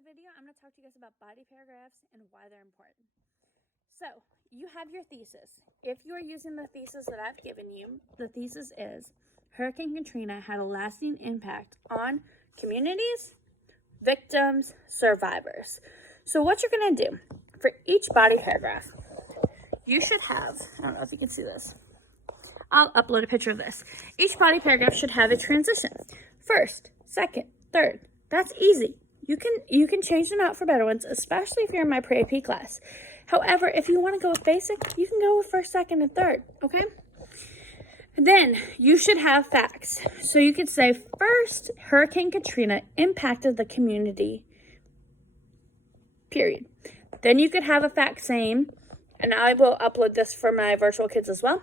the video, I'm going to talk to you guys about body paragraphs and why they're important. So, you have your thesis. If you are using the thesis that I've given you, the thesis is Hurricane Katrina had a lasting impact on communities, victims, survivors. So what you're going to do for each body paragraph, you should have, I don't know if you can see this. I'll upload a picture of this. Each body paragraph should have a transition. First, second, third. That's easy. You can change them out for better ones, especially if you're in my pre-AP class. However, if you want to go with basic, you can go with first, second, and third, okay? Then you should have facts. So you could say, first, Hurricane Katrina impacted the community, period. Then you could have a fact saying, and I will upload this for my virtual kids as well.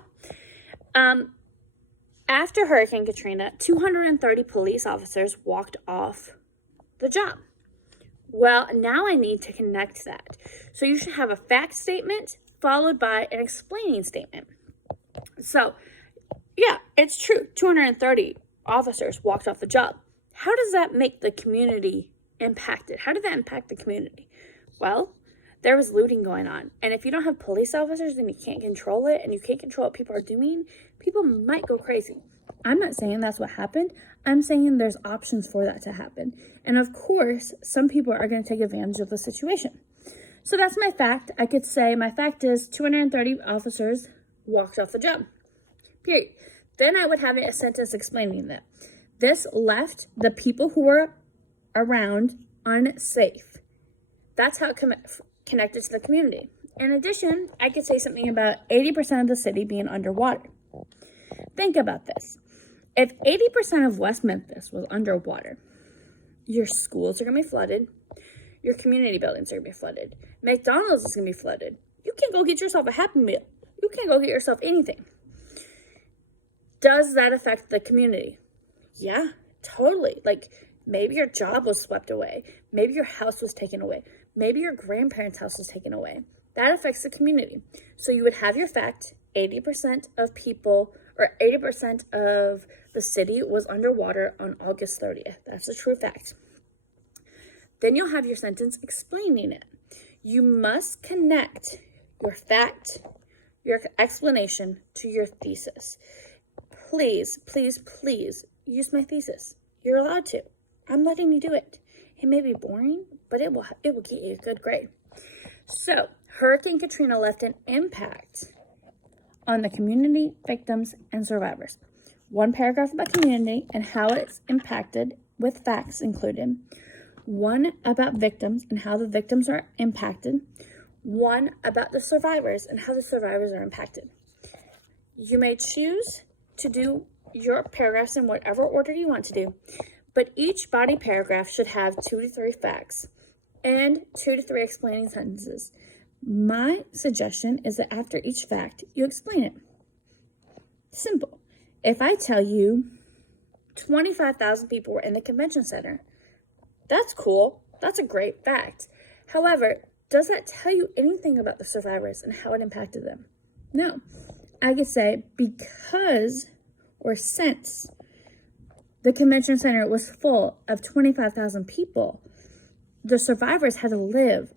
After Hurricane Katrina, 230 police officers walked off the job. Well, now I need to connect that. So you should have a fact statement followed by an explaining statement. So, yeah, it's true. 230 officers walked off the job. How does that make the community impacted? How did that impact the community? Well, there was looting going on. And if you don't have police officers, then you can't control it, and you can't control what people are doing, people might go crazy. I'm not saying that's what happened. I'm saying there's options for that to happen. And of course, some people are going to take advantage of the situation. So that's my fact. I could say my fact is 230 officers walked off the job, period. Then I would have a sentence explaining that. This left the people who were around unsafe. That's how it connected to the community. In addition, I could say something about 80% of the city being underwater. Think about this. If 80% of West Memphis was underwater, your schools are going to be flooded. Your community buildings are going to be flooded. McDonald's is going to be flooded. You can't go get yourself a Happy Meal. You can't go get yourself anything. Does that affect the community? Yeah, totally. Like, maybe your job was swept away. Maybe your house was taken away. Maybe your grandparents' house was taken away. That affects the community. So you would have your fact, 80% of people, or 80% of the city was underwater on August 30th. That's a true fact. Then you'll have your sentence explaining it. You must connect your fact, your explanation, to your thesis. Please, please, please use my thesis. You're allowed to. I'm letting you do it. It may be boring, but it will get you a good grade. So, Hurricane Katrina left an impact on the community, victims, and survivors. One paragraph about community and how it's impacted with facts included. One about victims and how the victims are impacted. One about the survivors and how the survivors are impacted. You may choose to do your paragraphs in whatever order you want to do, but each body paragraph should have 2 to 3 facts and 2 to 3 explaining sentences. My suggestion is that after each fact, you explain it. Simple. If I tell you 25,000 people were in the convention center, that's cool. That's a great fact. However, does that tell you anything about the survivors and how it impacted them? No. I could say because or since the convention center was full of 25,000 people, the survivors had to live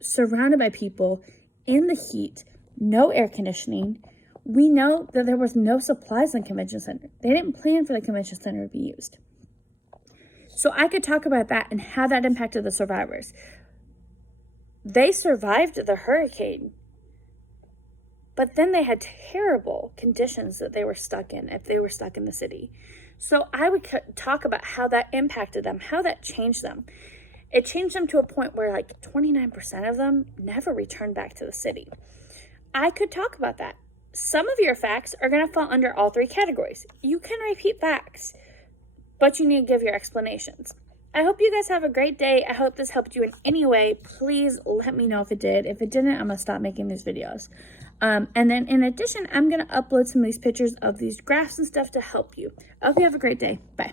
surrounded by people in the heat, no air conditioning. We know that there was no supplies in the convention center. They didn't plan for the convention center to be used. So I could talk about that and how that impacted the survivors. They survived the hurricane, but then they had terrible conditions that they were stuck in if they were stuck in the city. So I would talk about how that impacted them, how that changed them. It changed them to a point where like 29% of them never returned back to the city. I could talk about that. Some of your facts are going to fall under all 3 categories. You can repeat facts, but you need to give your explanations. I hope you guys have a great day. I hope this helped you in any way. Please let me know if it did. If it didn't, I'm going to stop making these videos. And then in addition, I'm going to upload some of these pictures of these graphs and stuff to help you. I hope you have a great day. Bye.